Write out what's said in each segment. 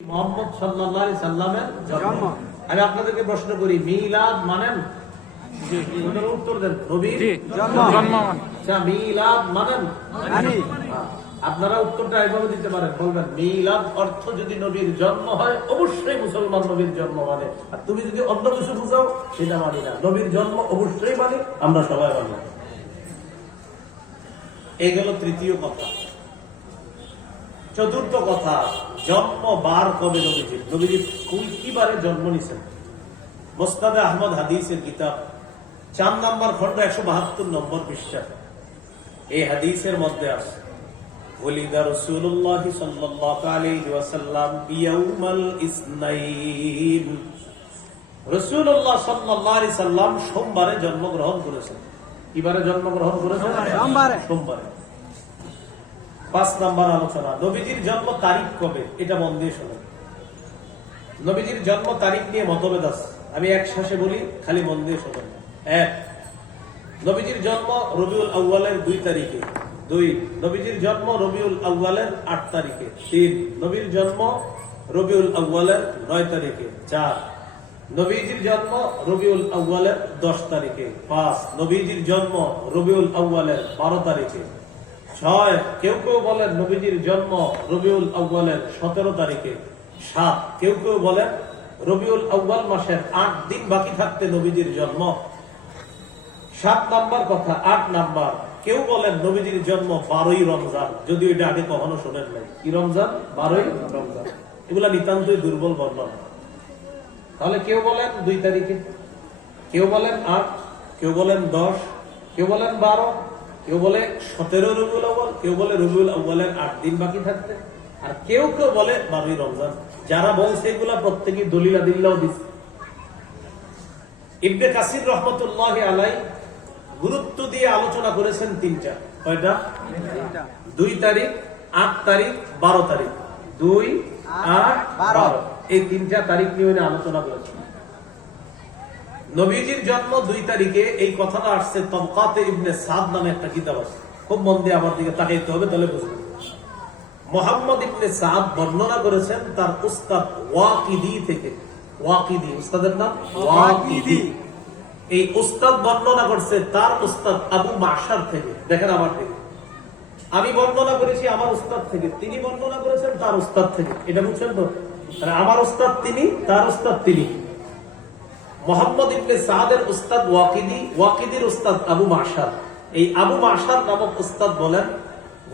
মুহাম্মদ সাল্লাল্লাহু আলাইহি সাল্লামের জন্ম। আমি আপনাদেরকে প্রশ্ন করি, মিলাদ মানেন? উত্তর দেন। নবীর জন্ম। আচ্ছা, মিলাদ মানেন? আপনারা উত্তরটা এইভাবে দিতে পারেন, বলবেন মিলাদ অর্থ যদি নবীর জন্ম হয় অবশ্যই মুসলমান নবীর জন্ম মানে, আর তুমি যদি অন্য কিছু বুঝাও সেটা মানি না। নবীর জন্ম অবশ্যই মানি, আমরা সবাই মানি। এই গেল তৃতীয় কথা। চতুর্থ কথা, জন্ম বার কবে নবীজির? নবীজি কি বারে জন্ম নিছেন? মুসনাদে আহমদ হাদিসের কিতাব 4 নম্বর খন্ড 172 নম্বর পৃষ্ঠা এই হাদিসের মধ্যে আছে, ওলিদা রাসূলুল্লাহ সাল্লাল্লাহু আলাইহি ওয়াসাল্লাম ইয়াউমাল ইসনাইন। রাসূলুল্লাহ সাল্লাল্লাহু আলাইহি সাল্লাম সোমবারে জন্মগ্রহণ করেছেন। কিবারে জন্মগ্রহণ করেছেন? সোমবারে। 5 নম্বর আলোচনা, নবীজির জন্ম তারিখ কবে? এটা মন দিয়ে শোনেন। নবীজির জন্ম তারিখ নিয়ে মতভেদ আছে, আমি এক শ্বাসে বলি, খালি মন দিয়ে শোনেন। 1, নবীজির জন্ম রবিউল আউয়ালের 2 তারিখে। 2, নবীজির জন্ম রবিউল আউয়ালের 8 তারিখে। 3, নবীর জন্ম রবিউল আউয়ালের 9 তারিখে। 4, নবীজির জন্ম রবিউল আউয়ালের 10 তারিখে। 5, নবীজির জন্ম রবিউল আউয়ালের 12 তারিখে। 6, কেউ কেউ বলেন নবীজির জন্ম রবিউল আউয়ালের 17 তারিখে। 7, কেউ কেউ বলেন রবিউল আউয়াল মাসের 8 দিন বাকি থাকতে নবীজির জন্ম। 7 নাম্বার কথা। 8 নাম্বার, কেউ বলেন নবীজির জন্ম 12ই রমজান, যদিও এটা আগে কখনো শোনেন নাই। কি রমজান? 12ই রমজান। এগুলা নিতান্তই দুর্বল বর্ণনা। তাহলে কেউ বলেন 2 তারিখে, কেউ বলেন 8, কেউ বলেন 10, কেউ বলেন 12, কেউ বলে 17 রবিউল আউয়াল, কেউ বলে রবিউল আউয়ালের 8 দিন বাকি থাকতে, আর কেউ কেউ বলে 12ই রমজান। যারা বলছে এগুলা প্রত্যেকেই দলিল আদিল্লাহ দিচ্ছে। ইবনে কাসির রহমতুল্লাহি আলাইহি গুরুত্ব দিয়ে আলোচনা করেছেন 3টা। কয়টা? 2 তারিখ, 8 তারিখ, 12 তারিখ। 2, 8, 12 এই 3টা তারিখ নিয়ে আলোচনা করেছেন। নবীজির জন্ম 2 তারিখে, এই কথাটা আসছে তবকাতে ইবনে সাদ নামে একটা কিতাব আছে। খুব মন দিয়ে আমার দিকে তাকাইতে হবে, তাহলে বুঝবেন। মুহাম্মদ ইবনে সাদ বর্ণনা করেছেন তার উস্তাদ ওয়াকিদি থেকে। ওয়াকিদি উস্তাদের নাম ওয়াকিদি। এই উস্তাদ বর্ণনা করছে তার উস্তাদ আবু মাশার থেকে। দেখেন আমার থেকে, আমি বর্ণনা করেছি আমার উস্তাদ থেকে, তিনি বর্ণনা করেছেন তার উস্তাদ থেকে। এটা বুঝছেন তো? আমার উস্তাদ তিনি, তার উস্তাদ তিনি। মুহাম্মদ ইবনে সাদের উস্তাদ ওয়াকিদি, ওয়াকিদির উস্তাদ আবু মাশার। এই আবু মাশার নামক উস্তাদ বলেন,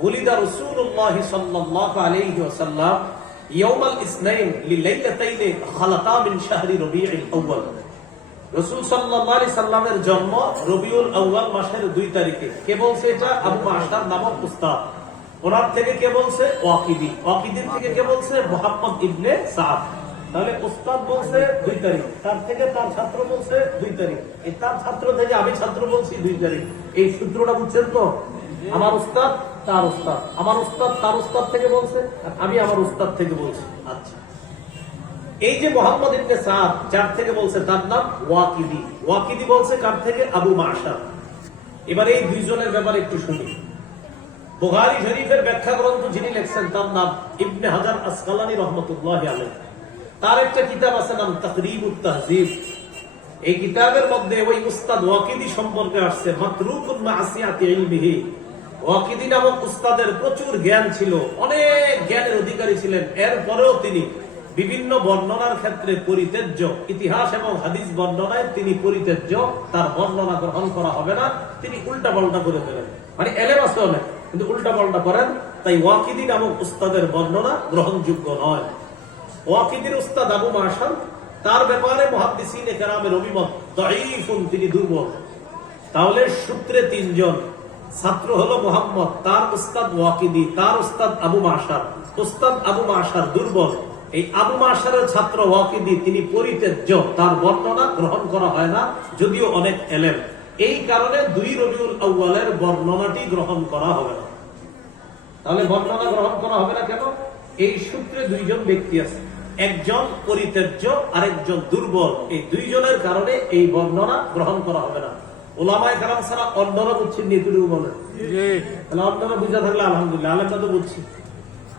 ওলিদা রাসূলুল্লাহ সাল্লাল্লাহু আলাইহি ওয়াসাল্লাম ইয়াউমাল ইসনাইন লিলাইলাতাইন খালাতা মিন শাহরি রবিউল আউয়াল। রাসূল সাল্লাল্লাহু আলাইহি সাল্লামের জন্ম রবিউল আউয়াল মাসের 2 তারিখে। কে বলছে এটা? আবু মাশার নামক উস্তাদ। ওনার থেকে কে বলছে? ওয়াকিদি। ওয়াকিদির থেকে কে বলছে? মুহাম্মদ ইবনে সাদ। তাহলে উস্তাদ বলছে 2 তারিখ, তার থেকে তার ছাত্র বলছে 2 তারিখ, এই তার ছাত্র থেকে আমি ছাত্র বলছি 2 তারিখ। এই সূত্রটা বুঝছেন তো? আমার উস্তাদ, তার উস্তাদ, আমার উস্তাদ তার উস্তাদ থেকে বলছে, আর আমি আমার উস্তাদ থেকে বলছি। আচ্ছা, এই যে মুহাম্মদ ইবনে সাদ যার থেকে বলছে তার নাম ওয়াকিদি। ওয়াকিদি বলছে কার থেকে? আবু মাশার। এবার এই 2 জনের ব্যাপারে একটু শুনি। বুখারী শরীফের ব্যাখ্যা গ্রন্থ যিনি লিখছেন তার নাম ইবনে হাজার আসকালানী রাহমাতুল্লাহি আলাইহি। তার একটা কিতাব আছে নাম তাকরিবুত তাহযীব। এই কিতাবের মধ্যে ওই উস্তাদ ওয়াকিদি সম্পর্কে আসছে, মাতরুকুন মা'সিয়াতি ইলমিহি। ওয়াকিদি নামক উস্তাদের প্রচুর জ্ঞান ছিল, অনেক জ্ঞানের অধিকারী ছিলেন। এরপরেও তিনি বিভিন্ন বর্ণনার ক্ষেত্রে পরিত্যাজ্য। ইতিহাস এবং হাদিস বর্ণনায় তিনি পরিত্যাজ্য, তার বর্ণনা গ্রহণ করা হবে না। তিনি উল্টা পাল্টা করে ফেলেন, মানে এলেম আছে অনেক, কিন্তু উল্টা পাল্টা করেন। তাই ওয়াকিদি নামক উস্তাদের বর্ণনা গ্রহণযোগ্য নয়। ওয়াকিদির উস্তাদ আবু মাশার, তার ব্যাপারে মুহাদ্দিসিনে কেরামের অভিমত দাঈফুন, তিনি দুর্বল। তাহলে সূত্রে 3 জন, ছাত্র হলো মুহাম্মদ, তার উস্তাদ ওয়াকিদি, তার উস্তাদ আবু মাশার। উস্তাদ আবু মাশার দুর্বল, এই আবু মাশারের ছাত্র ওয়াকিদি তিনি পরিত্যাজ্য, তার বর্ণনা গ্রহণ করা হয় না, যদিও অনেক এলেম। এই কারণে 2 রবিউল আউয়ালের বর্ণনাটি গ্রহণ করা হবে না। তাহলে বর্ণনা গ্রহণ করা হবে না কেন? এই সূত্রে 2 জন ব্যক্তি আছে, একজন পরিত্যাজ্য, আরেকজন দুর্বল। এই 2 জনের কারণে এই বর্ণনা গ্রহণ করা হবে না। ওলামায়ে কেরাম ছাড়া অন্যরা বুঝছেন, নিতুরু বলেন। তাহলে অন্যরা বুঝা থাকলে আলহামদুলিল্লাহ, আলেমরা তো বুঝছি।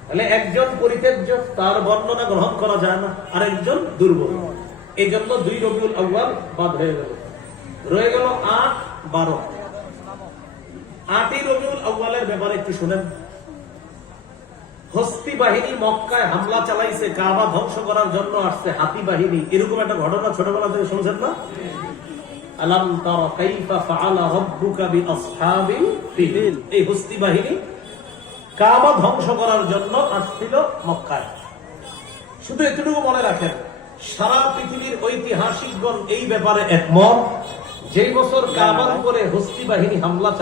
তাহলে একজন পরিত্যাজ্য, তার বর্ণনা গ্রহণ করা যায় না, আর একজন দুর্বল। এই জন্য 2 রবিউল আউয়াল বাদ হয়ে গেল, রয়ে গেল 8, 12। 8ই রবিউল আউয়ালের ব্যাপারে একটু শুনেন। হস্তি বাহিনী মক্কায় হামলা চালাইছে, কাবা ধ্বংস করার জন্য আসছে হাতি বাহিনী, এরকম একটা ঘটনা ছোটবেলা থেকে শুনছেন না? আলাম তারা কাইফা ফাআলা রাব্বুকা বিআসহাবিল ফিল। এই হস্তি বাহিনী কাবা ধ্বংস করার জন্য আসছিল মক্কায়। শুধু এতটুকু মনে রাখেন, সারা পৃথিবীর ঐতিহাসিকগণ এই ব্যাপারে একমত, যেই বছর কাবার উপরে হস্তি বাহিনী হামলা